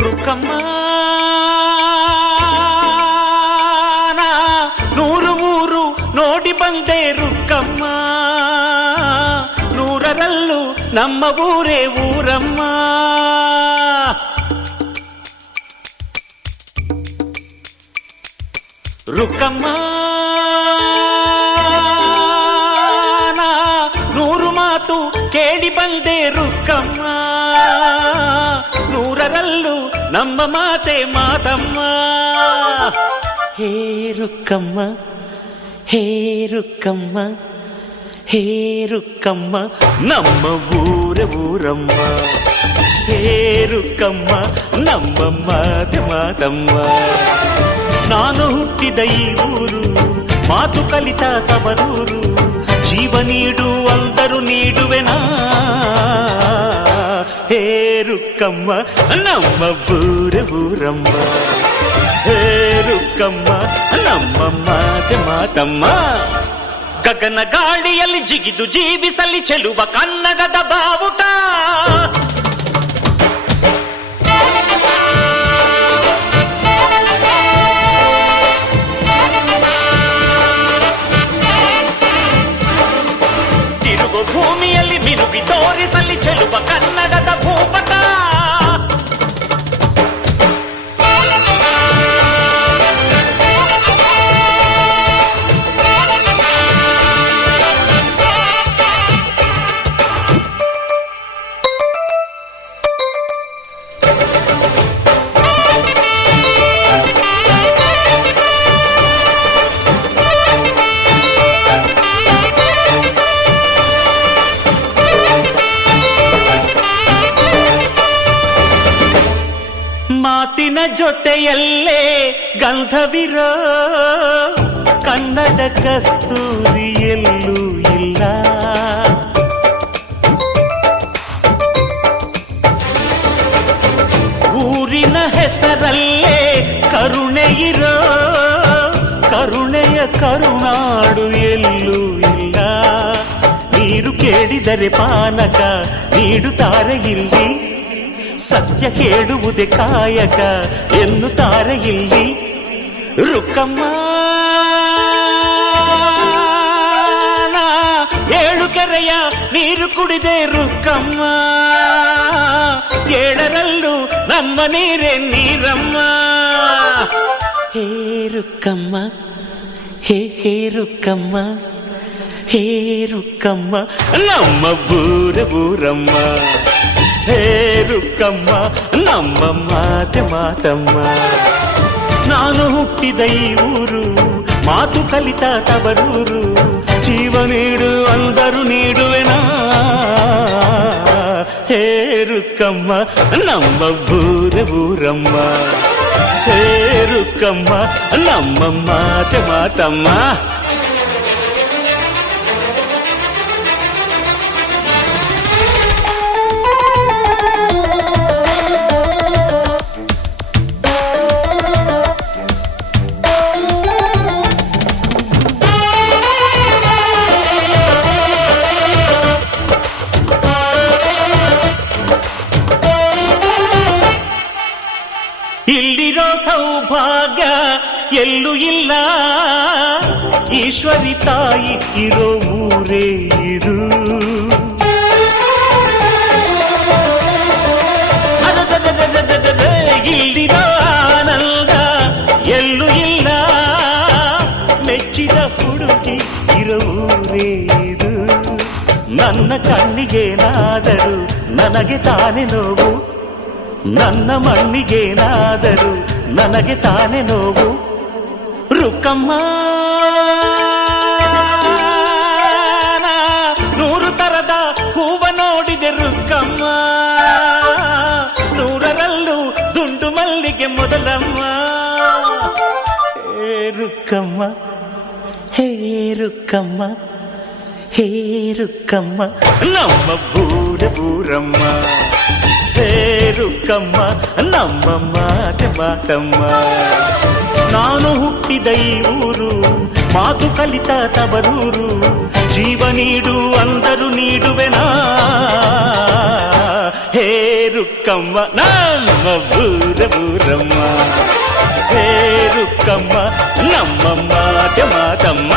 ರುಕ್ಕಮ್ಮ ನೂರು ಮೂರು ನೋಡಿ ಬಂದೆ ರುಕ್ಕಮ್ಮ, ನೂರರಲ್ಲೂ ನಮ್ಮ ಊರೇ ಊರಮ್ಮ. ರುಕ್ಕಮ್ಮ ನೂರು ಮಾತು ಕೇಳಿ ಬಂದೆ ರುಕ್ಕಮ್ಮ, ನೂರರಲ್ಲೂ ನಮ್ಮ ಮಾತೆ ಮಾತಮ್ಮ. ಹೇ ರುಕ್ಕಮ್ಮ, ಹೇ ರುಕ್ಕಮ್ಮ, ಹೇ ರುಕ್ಕಮ್ಮ, ನಮ್ಮ ಊರ ಊರಮ್ಮ. ಹೇ ರುಕ್ಕಮ್ಮ, ನಮ್ಮ ಮಾತೆ ಮಾತಮ್ಮ. ನಾನು ಹುಟ್ಟಿದ ಈ ಊರು, ಮಾತು ಕಲಿತ ತವರೂರು, ಜೀವ ನೀಡು ಅಂದರು ನೀಡುವೆನಾ. ಹೇ ರುಕ್ಕಮ್ಮ, ನಮ್ಮ ಊರ ಊರಮ್ಮ. ಹೇ ರುಕ್ಕಮ್ಮ, ನಮ್ಮ ಮಾತೆ ಮಾತಮ್ಮ. ಗಗನ ಗಾಳಿಯಲ್ಲಿ ಜಿಗಿದು ಜೀವಿಸಲಿ ಚೆಲುವ ಕನ್ನಡದ ಬಾವುಟ. ತಿರುಗು ಭೂಮಿಯಲ್ಲಿ ಮಿನುಗಿ ತೋರಿಸಲಿ ಚೆಲುವ ಕನ್ನಡದ ಭೂಪಟ. ಮಾತಿನ ಜೊತೆಯಲ್ಲೇ ಗಂಧವಿರೋ ಕನ್ನಡ ಕಸ್ತೂರಿ ಎಲ್ಲೂ ಇಲ್ಲ. ಊರಿನ ಹೆಸರಲ್ಲೇ ಕರುಣೆ ಇರೋ ಕರುಣೆಯ ಕರುನಾಡು ಎಲ್ಲೂ ಇಲ್ಲ. ನೀರು ಕೇಳಿದರೆ ಪಾನಕ ನೀಡುತ್ತಾರೆ ಇಲ್ಲಿ, ಸತ್ಯ ಕೇಳುವುದೇ ಕಾಯಕ ಎನ್ನುತ್ತಾರೆ ಇಲ್ಲಿ. ರುಕ್ಕಮ್ಮ ಏಳು ಕೆರೆಯ ನೀರು ಕುಡಿದೆ ರುಕ್ಕಮ್ಮ, ಏಳರಲ್ಲೂ ನಮ್ಮ ನೀರೇ ನೀರಮ್ಮ. ಹೇ ರುಕ್ಕಮ್ಮ, ಹೇ ಹೇ ರುಕ್ಕಮ್ಮ, ಹೇ ರುಕ್ಕಮ್ಮ, ನಮ್ಮ ಊರ ಊರಮ್ಮ. ಹೇ ರುಕ್ಕಮ್ಮ, ನಮ್ಮ ಮಾತೆ ಮಾತಮ್ಮ. ನಾನು ಹುಟ್ಟಿದ ಈ ಊರು, ಮಾತು ಕಲಿತ ತವರೂರು, ಜೀವ ನೀಡು ಅಂದರು ನೀಡುವೆನಾ. ಹೇ ರುಕ್ಕಮ್ಮ, ನಮ್ಮ ಊರ ಊರಮ್ಮ. ಹೇ ರುಕ್ಕಮ್ಮ, ನಮ್ಮ ಮಾತೆ ಮಾತಮ್ಮ. ಇಲ್ಲಿರೋ ಸೌಭಾಗ್ಯ ಎಲ್ಲೂ ಇಲ್ಲ, ಈಶ್ವರಿ ತಾಯಿ ಇರೋ ಊರೇ ಇದು. ಇಲ್ಲಿರೋ ಆನಂದ ಎಲ್ಲೂ ಇಲ್ಲ, ಮೆಚ್ಚಿದ ಹುಡುಗಿ ಇರೋ ಊರೇ ಇದು. ನನ್ನ ಕಣ್ಣಿಗೇನಾದರೂ ನನಗೆ ತಾನೇ ನೋವು, ನನ್ನ ಮಣ್ಣಿಗೇನಾದರೂ ನನಗೆ ತಾನೇ ನೋವು. ರುಕ್ಕಮ್ಮ ನೂರು ತರದ ಹೂವ ನೋಡಿದೆ ರುಕ್ಕಮ್ಮ, ನೂರರಲ್ಲೂ ದುಂಡು ಮಲ್ಲಿಗೆ ಮೊದಲಮ್ಮ. ಹೇ ರುಕ್ಕಮ್ಮ, ಹೇ ರುಕ್ಕಮ್ಮ, ಹೇ ರುಕ್ಕಮ್ಮ, ನಮ್ಮ ಊರ ಊರಮ್ಮ. ಹೇ ರುಕ್ಕಮ್ಮ, ನಮ್ಮ ಮಾತೆ ಮಾತಮ್ಮ. ನಾನು ಹುಟ್ಟಿದ ಈ ಊರು, ಮಾತು ಕಲಿತ ತವರೂರು, ಜೀವ ನೀಡು ಅಂದರು ನೀಡುವೆನಾ. ಹೇ ಹೇ ರುಕ್ಕಮ್ಮ ನಮ್ಮ ಊರಮ್ಮ, ಹೇ ರುಕ್ಕಮ್ಮ ನಮ್ಮ ಮಾತೆ ಮಾತಮ್ಮ.